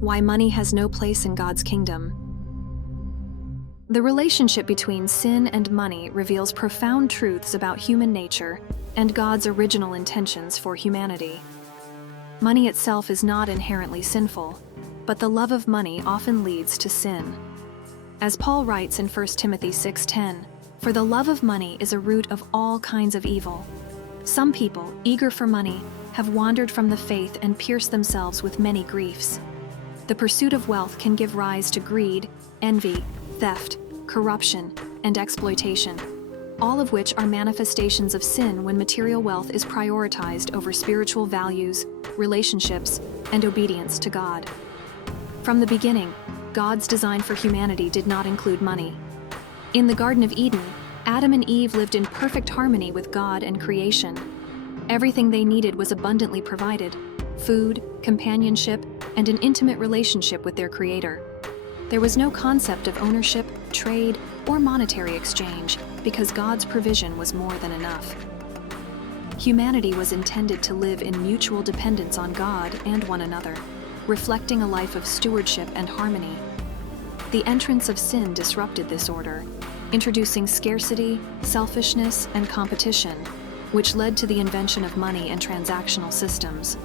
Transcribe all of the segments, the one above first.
Why money has no place in God's kingdom. The relationship between sin and money reveals profound truths about human nature and God's original intentions for humanity. Money itself is not inherently sinful, but the love of money often leads to sin. As Paul writes in 1 Timothy 6:10, "For the love of money is a root of all kinds of evil." Some people, eager for money, have wandered from the faith and pierced themselves with many griefs. The pursuit of wealth can give rise to greed, envy, theft, corruption, and exploitation, all of which are manifestations of sin when material wealth is prioritized over spiritual values, relationships, and obedience to God. From the beginning, God's design for humanity did not include money. In the Garden of Eden, Adam and Eve lived in perfect harmony with God and creation. Everything they needed was abundantly provided: food, companionship, and an intimate relationship with their Creator. There was no concept of ownership, trade, or monetary exchange because God's provision was more than enough. Humanity was intended to live in mutual dependence on God and one another, reflecting a life of stewardship and harmony. The entrance of sin disrupted this order, introducing scarcity, selfishness, and competition, which led to the invention of money and transactional systems.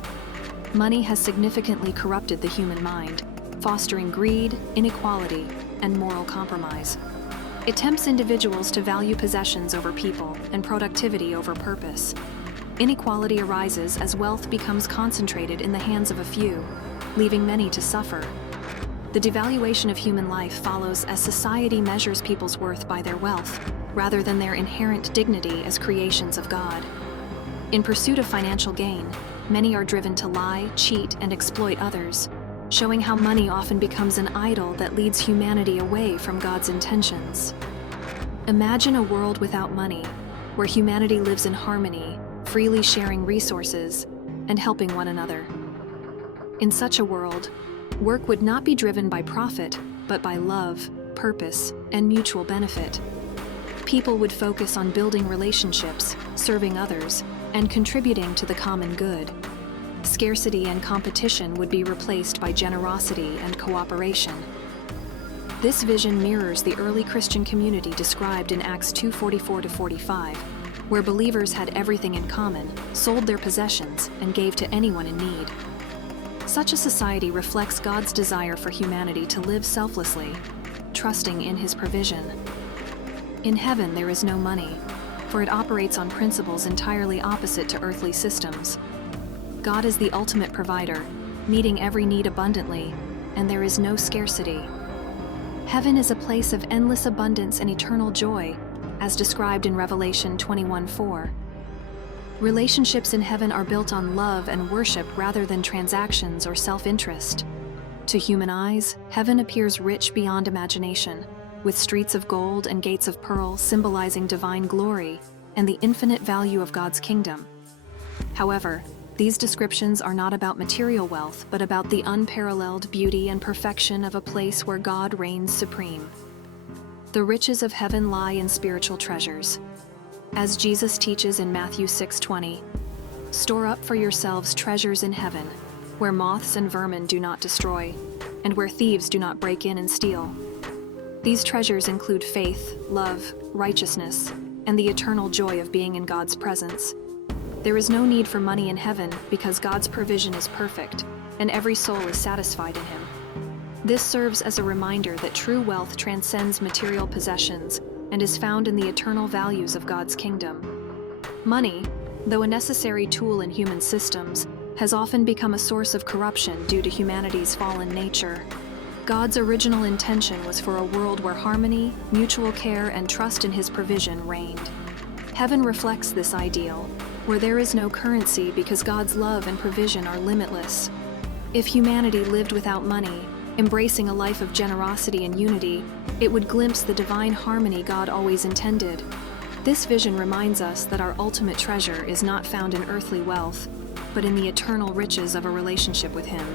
Money has significantly corrupted the human mind, fostering greed, inequality, and moral compromise. It tempts individuals to value possessions over people and productivity over purpose. Inequality arises as wealth becomes concentrated in the hands of a few, leaving many to suffer. The devaluation of human life follows as society measures people's worth by their wealth, rather than their inherent dignity as creations of God. In pursuit of financial gain, many are driven to lie, cheat, and exploit others, showing how money often becomes an idol that leads humanity away from God's intentions. Imagine a world without money, where humanity lives in harmony, freely sharing resources and helping one another. In such a world, work would not be driven by profit, but by love, purpose, and mutual benefit. People would focus on building relationships, serving others, and contributing to the common good. Scarcity and competition would be replaced by generosity and cooperation. This vision mirrors the early Christian community described in Acts 2:44-45, where believers had everything in common, sold their possessions, and gave to anyone in need. Such a society reflects God's desire for humanity to live selflessly, trusting in His provision. In heaven there is no money, for it operates on principles entirely opposite to earthly systems. God is the ultimate provider, meeting every need abundantly, and there is no scarcity. Heaven is a place of endless abundance and eternal joy, as described in Revelation 21:4. Relationships in heaven are built on love and worship rather than transactions or self-interest. To human eyes, heaven appears rich beyond imagination, with streets of gold and gates of pearl symbolizing divine glory and the infinite value of God's kingdom. However, these descriptions are not about material wealth, but about the unparalleled beauty and perfection of a place where God reigns supreme. The riches of heaven lie in spiritual treasures. As Jesus teaches in Matthew 6:20, "Store up for yourselves treasures in heaven, where moths and vermin do not destroy, and where thieves do not break in and steal." These treasures include faith, love, righteousness, and the eternal joy of being in God's presence. There is no need for money in heaven because God's provision is perfect, and every soul is satisfied in Him. This serves as a reminder that true wealth transcends material possessions and is found in the eternal values of God's kingdom. Money, though a necessary tool in human systems, has often become a source of corruption due to humanity's fallen nature. God's original intention was for a world where harmony, mutual care, and trust in His provision reigned. Heaven reflects this ideal, where there is no currency because God's love and provision are limitless. If humanity lived without money, embracing a life of generosity and unity, it would glimpse the divine harmony God always intended. This vision reminds us that our ultimate treasure is not found in earthly wealth, but in the eternal riches of a relationship with Him.